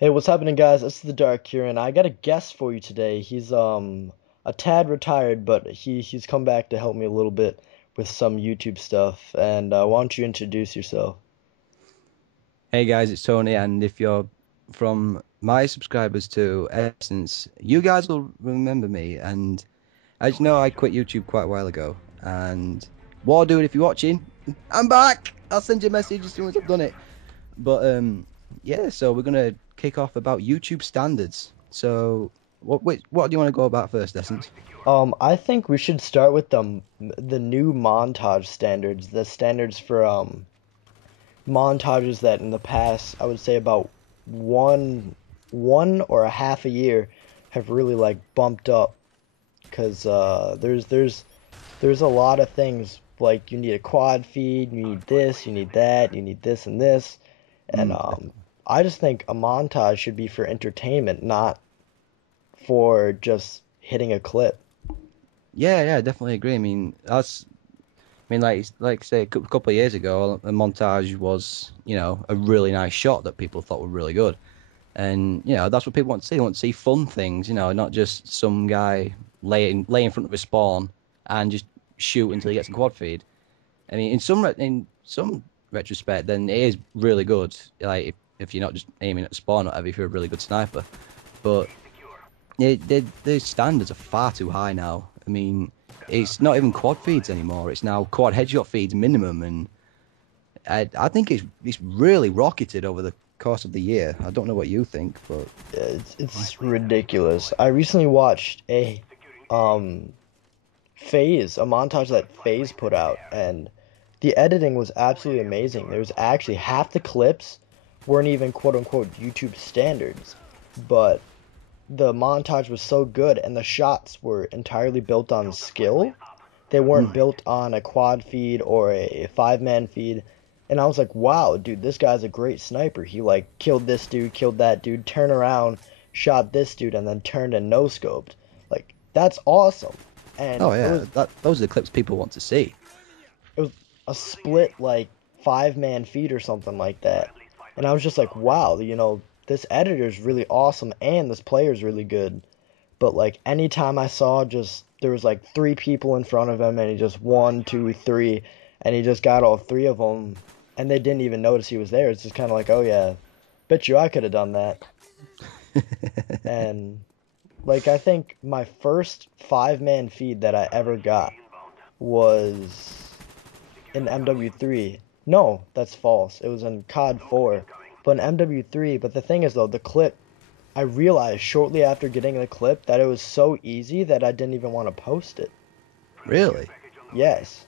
Hey, what's happening, guys? This is the Dark here, and I got a guest for you today. He's a tad retired, but he's come back to help me a little bit with some YouTube stuff. And why don't you introduce yourself? Hey guys, it's Tony, and if you're from my subscribers to Essence, you guys will remember me. And as you know, I quit YouTube quite a while ago. And what dude, if you're watching, I'm back. I'll send you a message as soon as I've done it. But yeah, so we're gonna kick off about YouTube standards. So what do you want to go about first, Essence? I think we should start with the new montage standards, the standards for montages that in the past, I would say about one one or a half a year have really like bumped up because there's a lot of things like you need a quad feed, you need this, you need that, you need this and this, and Definitely. I just think a montage should be for entertainment, not for just hitting a clip. Yeah, definitely agree. I mean, like say a couple of years ago, a montage was, a really nice shot that people thought were really good. And, that's what people want to see. They want to see fun things, not just some guy lay in front of a spawn and just shoot until he gets a quad feed. I mean, in some retrospect, then it is really good. Like if you're not just aiming at the spawn, or whatever, if you're a really good sniper. But the standards are far too high now. I mean, it's not even quad feeds anymore. It's now quad headshot feeds minimum, and I think it's really rocketed over the course of the year. I don't know what you think, but It's ridiculous. I recently watched um a montage that Phase put out, and the editing was absolutely amazing. There was actually half the clips weren't even quote unquote YouTube standards, but the montage was so good and the shots were entirely built on skill. They weren't mm, built on a quad feed or a five-man feed. And I was like, wow, dude, this guy's a great sniper. He like killed this dude, killed that dude, turned around, shot this dude, and then turned and no scoped. Like, that's awesome. And oh yeah, those are the clips people want to see. it was a split like five-man feed or something like that. And I was just like, wow, this editor's really awesome and this player's really good. But like anytime I saw just there was like three people in front of him and he just one, two, three, and he just got all three of them, and they didn't even notice he was there. It's just kind of like, oh yeah, bet you I could have done that. And like I think my first five-man feed that I ever got was in MW3. No, that's false. It was in COD 4, but in MW3. But the thing is though, the clip I realized shortly after getting the clip that it was so easy that I didn't even want to post it. Really? Yes.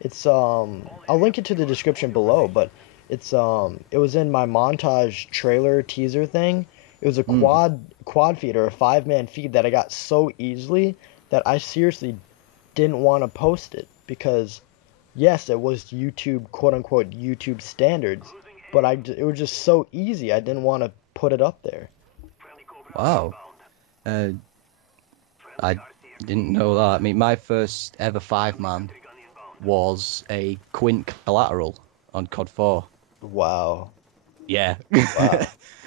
It's I'll link it to the description below, but it was in my montage trailer teaser thing. It was a Mm. quad feed or a five-man feed that I got so easily that I seriously didn't want to post it because yes, it was YouTube quote unquote YouTube standards, but it was just so easy I didn't want to put it up there. Wow. Uh, I didn't know that. I mean, my first ever five man was a Quint collateral on COD 4. Wow. Yeah. Wow.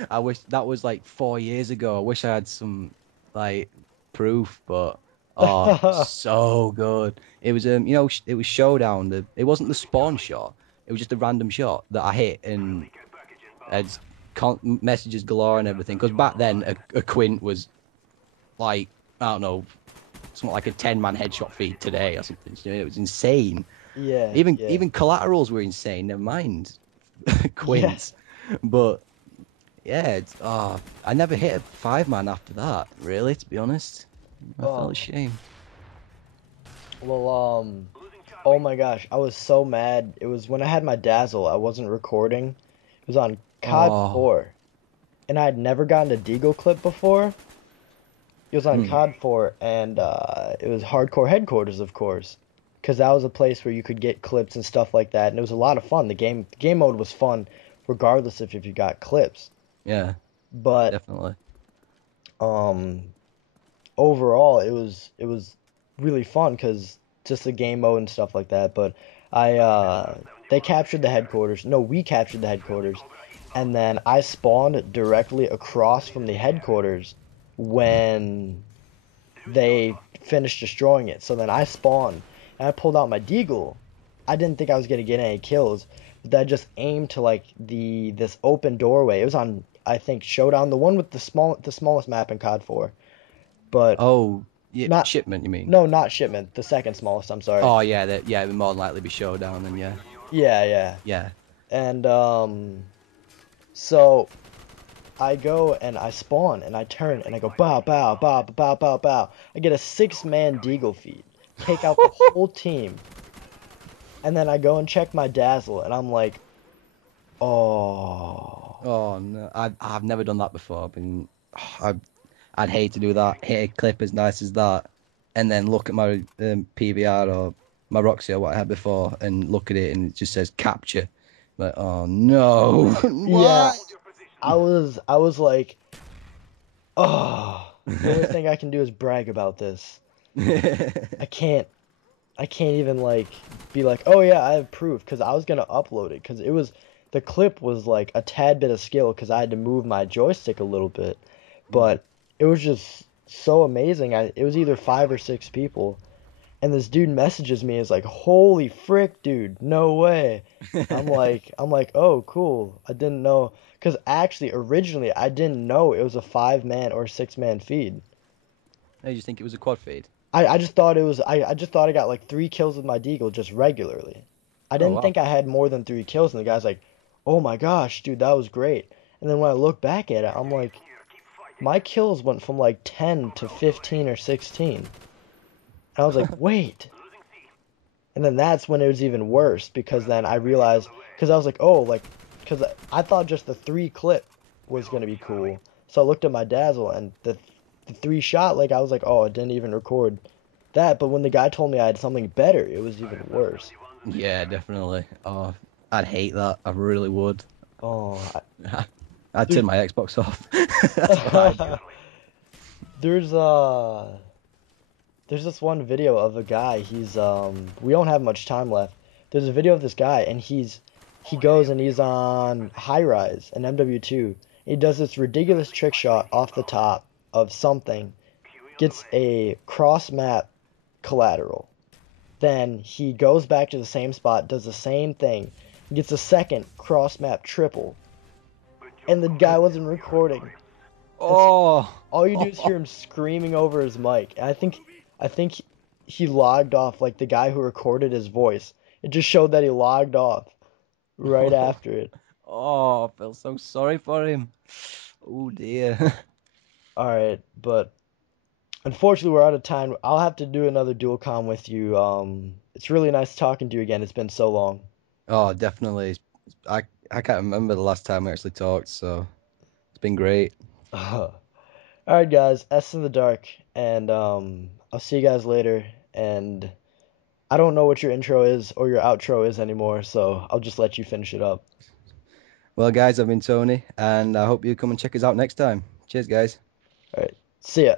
I wish that was like 4 years ago. I wish I had some like proof, but so good. It was it was showdown. It wasn't the spawn shot. It was just a random shot that I hit and had messages galore and everything. Because back then a Quint was like I don't know, something like a 10-man headshot feed today or something. You know, it was insane. Yeah, yeah. Even collaterals were insane. Never mind Yeah. Quints. But yeah, I never hit a five man after that, really, to be honest. I felt Um, ashamed. well, oh my gosh, I was so mad. It was when I had my Dazzle, I wasn't recording. It was on COD Oh, 4, and I had never gotten a Deagle clip before. It was on hmm, COD 4, and it was Hardcore Headquarters, of course, because that was a place where you could get clips and stuff like that, and it was a lot of fun. The game mode was fun, regardless if you got clips. yeah, But definitely. um, overall it was really fun because just the game mode and stuff like that. But I they captured the headquarters. No, we captured the headquarters, and then I spawned directly across from the headquarters when they finished destroying it. So then I spawned and I pulled out my deagle. I didn't think I was gonna get any kills, but I just aimed to like this open doorway. It was on I think Showdown, the one with the smallest map in COD 4, but Oh, yeah, not shipment, you mean? no, not Shipment, the second smallest. I'm sorry. Oh, yeah, yeah, it would more than likely be showdown then, yeah. Yeah, yeah. Yeah. And so I go and I spawn and I turn and I go bow bow bow bow bow bow. I get a 6-man deagle feed, take out the whole team, and then I go and check my dazzle and I'm like, oh Oh no, I've never done that before. I I'd hate to do that. Hit a clip as nice as that, and then look at my PVR or my Roxy or what I had before, and look at it and it just says capture. Like, oh no, yeah. why? I was like, oh, the only thing I can do is brag about this. I can't I can't even like be like, oh yeah, I have proof because I was gonna upload it because it was the clip was like a tad bit of skill because I had to move my joystick a little bit, but it was just so amazing. It was either 5 or 6 people, and this dude messages me is like, holy frick, dude, no way. I'm like, oh cool. I didn't know because actually originally I didn't know it was a 5-man or 6-man feed. I just think it was a quad feed. I just thought it was I just thought I got like 3 kills with my deagle just regularly. I Oh didn't wow. think I had more than 3 kills, and the guy's like, "Oh my gosh, dude, that was great." And then when I look back at it, I'm like, my kills went from like 10 to 15 or 16. And I was like, "Wait." And then that's when it was even worse because then I realized because I was like, "Oh, like because I thought just the 3 clip was gonna be cool." So I looked at my dazzle and the 3 shot, like I was like, "Oh, it didn't even record that." But when the guy told me I had something better, it was even worse. Yeah, definitely. Oh, I'd hate that. I really would. Oh, I'd there's turn my Xbox off. That's what I'd do. there's there's this one video of a guy. He's we don't have much time left. There's a video of this guy and he goes and he's on high rise and MW2. He does this ridiculous trick shot off the top of something, gets a cross map collateral. Then he goes back to the same spot, does the same thing, gets a second cross map triple, and the guy wasn't recording. And so Oh, all you do is hear him screaming over his mic. And I think he logged off like the guy who recorded his voice. It just showed that he logged off right after it. oh, I feel so sorry for him. Oh dear. All right, but unfortunately we're out of time. I'll have to do another dual com with you. It's really nice talking to you again. It's been so long. Oh, definitely. I can't remember the last time we actually talked, so it's been great. All right, guys. S in the dark, and I'll see you guys later. And I don't know what your intro is or your outro is anymore, so I'll just let you finish it up. Well, guys, I've been Tony, and I hope you come and check us out next time. Cheers, guys. All right. See ya.